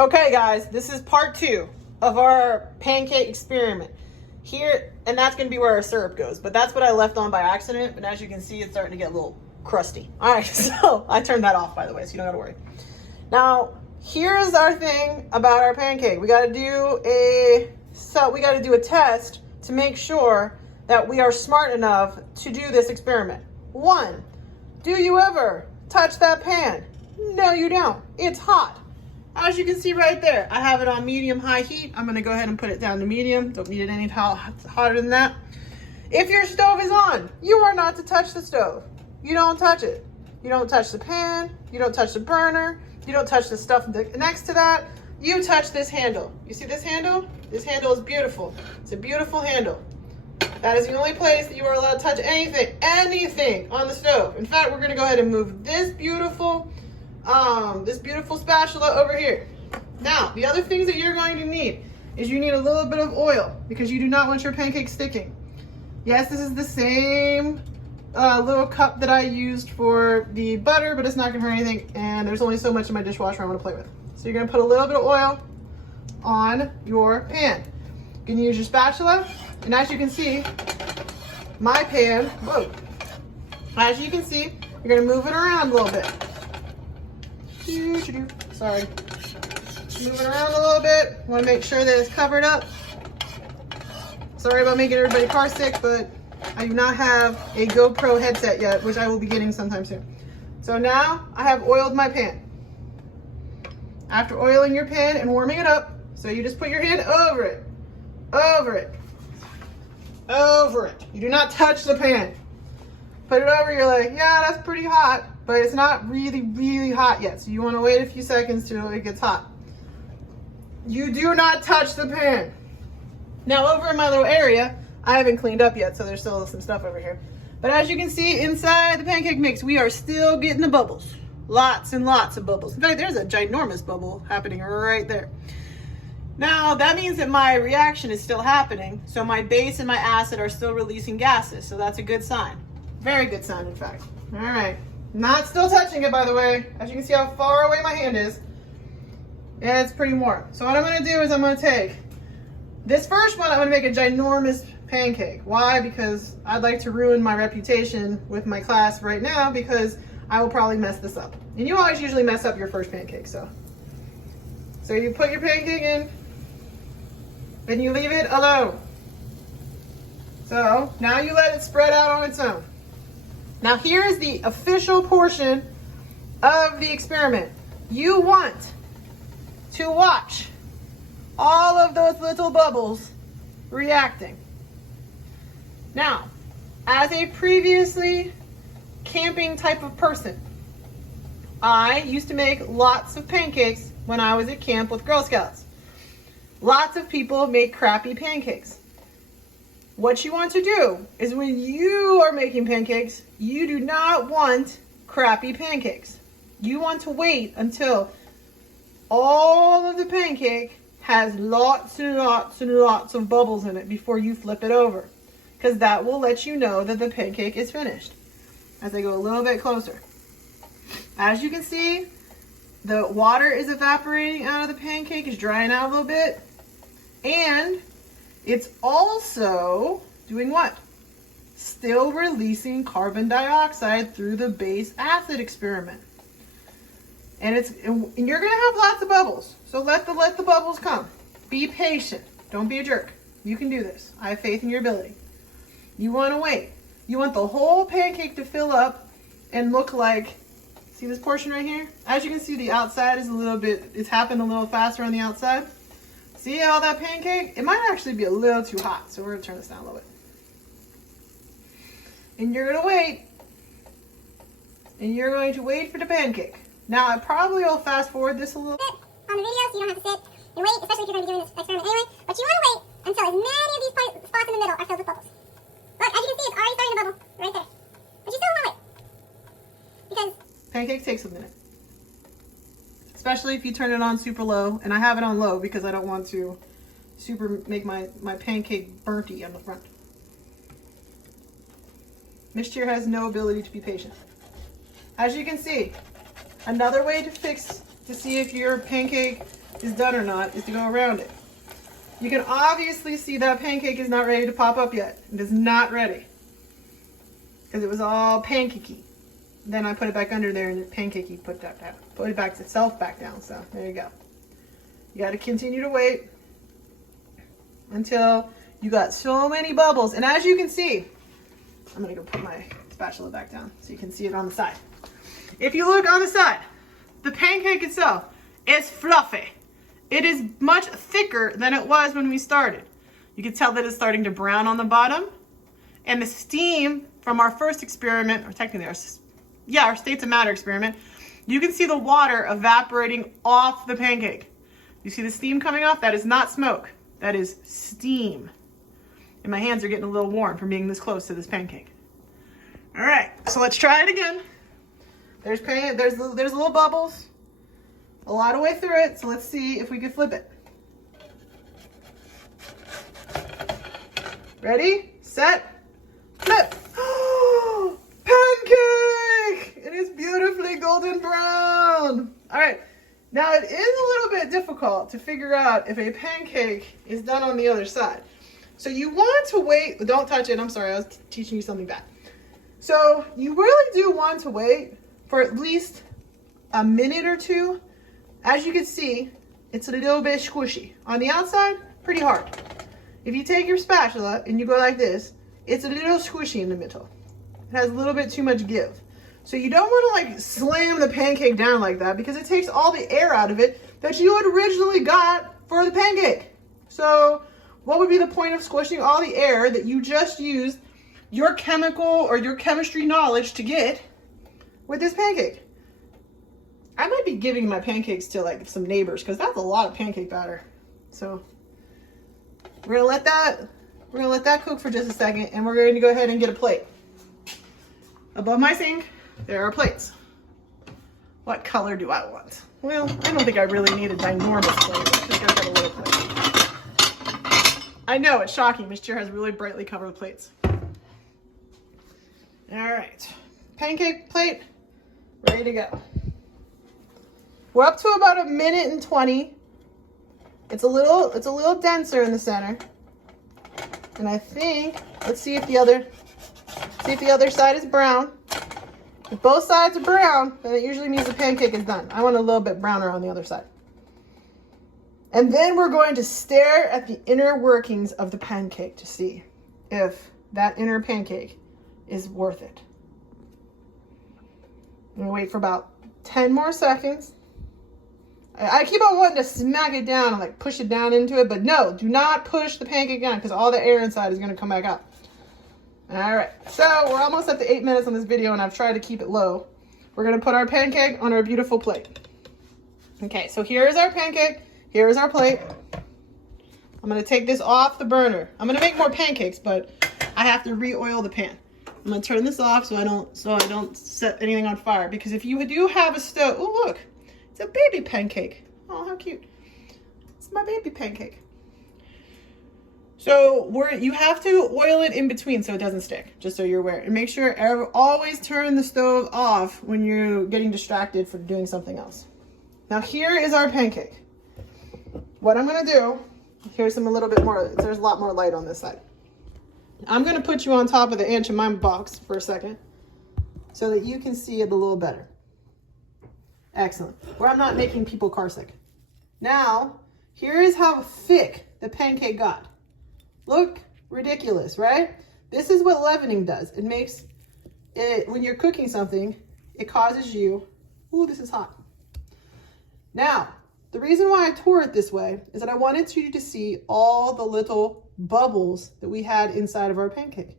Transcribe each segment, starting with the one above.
Okay guys, this is part 2 of our pancake experiment. Here, and that's gonna be where our syrup goes, but that's what I left on by accident, but as you can see, it's starting to get a little crusty. All right, so I turned that off, by the way, so you don't gotta worry. Now, here's our thing about our pancake. We gotta do a test to make sure that we are smart enough to do this experiment. 1, do you ever touch that pan? No, you don't. It's hot. As you can see right there, I have it on medium-high heat. I'm gonna go ahead and put it down to medium. Don't need it any hotter than that. If your stove is on, you are not to touch the stove. You don't touch it. You don't touch the pan. You don't touch the burner. You don't touch the stuff next to that. You touch this handle. You see this handle? This handle is beautiful. It's a beautiful handle. That is the only place that you are allowed to touch anything on the stove. In fact, we're gonna go ahead and move this beautiful spatula over here. Now, the other things that you're going to need is you need a little bit of oil because you do not want your pancakes sticking. Yes, this is the same little cup that I used for the butter, but it's not gonna hurt anything, and there's only so much in my dishwasher I want to play with. So you're gonna put a little bit of oil on your pan. You can use your spatula, and as you can see, my pan, as you can see, you're gonna move it around a little bit. Sorry. Move it around a little bit. Want to make sure that it's covered up. Sorry about making everybody car sick, but I do not have a GoPro headset yet, which I will be getting sometime soon. So now I have oiled my pan. After oiling your pan and warming it up, so you just put your hand over it, over it, over it. You do not touch the pan. Put it over, you're like, yeah, that's pretty hot, but it's not really hot yet. So you want to wait a few seconds till it gets hot. You do not touch the pan. Now over in my little area, I haven't cleaned up yet, so there's still some stuff over here. But as you can see inside the pancake mix, we are still getting the bubbles. Lots and lots of bubbles. In fact, there's a ginormous bubble happening right there. Now that means that my reaction is still happening. So my base and my acid are still releasing gases. So that's a good sign. Very good sign, in fact. All right. Not still touching it, by the way. As you can see how far away my hand is. And it's pretty warm. So what I'm going to do is I'm going to take this first one. I'm going to make a ginormous pancake. Why? Because I'd like to ruin my reputation with my class right now because I will probably mess this up. And you always usually mess up your first pancake. So you put your pancake in and you leave it alone. So now you let it spread out on its own. Now here is the official portion of the experiment. You want to watch all of those little bubbles reacting. Now, as a previously camping type of person, I used to make lots of pancakes when I was at camp with Girl Scouts. Lots of people make crappy pancakes. What you want to do is when you are making pancakes, you do not want crappy pancakes. You want to wait until all of the pancake has lots and lots of bubbles in it before you flip it over, because that will let you know that the pancake is finished. As I go a little bit closer. As you can see, the water is evaporating out of the pancake, it's drying out a little bit, and it's also doing what? Still releasing carbon dioxide through the base acid experiment. And you're gonna have lots of bubbles. So let the bubbles come. Be patient. Don't be a jerk. You can do this. I have faith in your ability. You wanna wait. You want the whole pancake to fill up and look like, see this portion right here? As you can see, the outside is it's happened a little faster on the outside. See how that pancake? It might actually be a little too hot, so we're gonna turn this down a little bit. And you're gonna wait. And you're going to wait for the pancake. Now I probably will fast forward this a little bit on the video so you don't have to sit and wait, especially if you're going to be doing this experiment anyway. But you want to wait until as many of these spots in the middle are filled with bubbles. Look, as you can see, it's already starting to bubble right there. But you still want to wait. Because pancake takes a minute. Especially if you turn it on super low, and I have it on low because I don't want to make my pancake burnty on the front. Mixture has no ability to be patient. As you can see, another way to see if your pancake is done or not is to go around it. You can obviously see that pancake is not ready to pop up yet. It is not ready because it was all pancakey. Then I put it back under there and it pancakey put that down. Put it back itself back down. So there you go. You got to continue to wait until you got so many bubbles. And as you can see, I'm going to go put my spatula back down so you can see it on the side. If you look on the side, the pancake itself is fluffy. It is much thicker than it was when we started. You can tell that it's starting to brown on the bottom. And the steam from our first experiment, or technically our states of matter experiment, you can see the water evaporating off the pancake. You see the steam coming off? That is not smoke. That is steam. And my hands are getting a little warm from being this close to this pancake. All right, so let's try it again. There's little bubbles a lot of way through it, so let's see if we can flip it. Ready, set, flip. Pancake! It is beautifully golden brown. All right, now it is a little bit difficult to figure out if a pancake is done on the other side. So you want to wait, don't touch it, I'm sorry, I was teaching you something bad. So you really do want to wait for at least a minute or two. As you can see, it's a little bit squishy. On the outside, pretty hard. If you take your spatula and you go like this, it's a little squishy in the middle. It has a little bit too much give. So you don't want to like slam the pancake down like that because it takes all the air out of it that you had originally got for the pancake. So what would be the point of squishing all the air that you just used your chemical or your chemistry knowledge to get with this pancake? I might be giving my pancakes to like some neighbors because that's a lot of pancake batter. So we're gonna let that cook for just a second, and we're going to go ahead and get a plate. Above my sink, there are plates. What color do I want? Well, I don't think I really need a ginormous plate. I'm just gonna get a little plate. I know it's shocking. This chair has really brightly colored plates. All right, pancake plate, ready to go. We're up to about 1:20. It's a little denser in the center. And I think, let's see if the other side is brown. If both sides are brown, then it usually means the pancake is done. I want a little bit browner on the other side. And then we're going to stare at the inner workings of the pancake to see if that inner pancake is worth it. I'm gonna wait for about 10 more seconds. I keep on wanting to smack it down and like push it down into it, but no, do not push the pancake down because all the air inside is gonna come back out. All right, so we're almost at the 8 minutes on this video and I've tried to keep it low. We're gonna put our pancake on our beautiful plate. Okay, so here is our pancake, here is our plate. I'm gonna take this off the burner. I'm gonna make more pancakes, but I have to re-oil the pan. I'm gonna turn this off so I don't set anything on fire, because if you do have a stove, oh look, it's a baby pancake. Oh, how cute. It's my baby pancake. So you have to oil it in between so it doesn't stick, just so you're aware. And make sure always turn the stove off when you're getting distracted for doing something else. Now here is our pancake. What I'm gonna do, here's a little bit more, there's a lot more light on this side. I'm gonna put you on top of the Aunt Jemima box for a second so that you can see it a little better. Excellent. Where I'm not making people car sick. Now, here is how thick the pancake got. Look ridiculous, right? This is what leavening does. It makes it, when you're cooking something, it causes you, ooh, this is hot. Now, the reason why I tore it this way is that I wanted you to see all the little bubbles that we had inside of our pancake.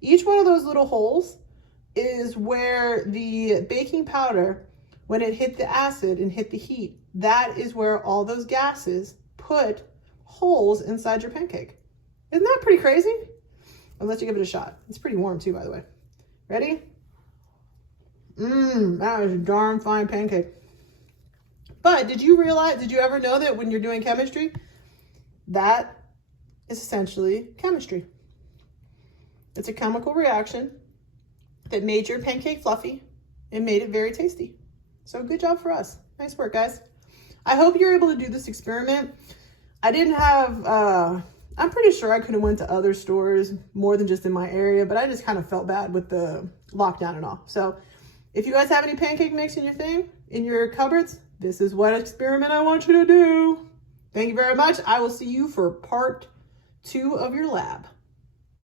Each one of those little holes is where the baking powder, when it hit the acid and hit the heat, that is where all those gases put holes inside your pancake. Isn't that pretty crazy? I'll let you give it a shot. It's pretty warm too, by the way. Ready? That is a darn fine pancake. But did you ever know that when you're doing chemistry, that is essentially chemistry? It's a chemical reaction that made your pancake fluffy and made it very tasty. So good job for us. Nice work, guys. I hope you're able to do this experiment. I didn't have, I'm pretty sure I could have went to other stores more than just in my area, but I just kind of felt bad with the lockdown and all. So if you guys have any pancake mix in your cupboards, this is what experiment I want you to do. Thank you very much. I will see you for part 2 of your lab.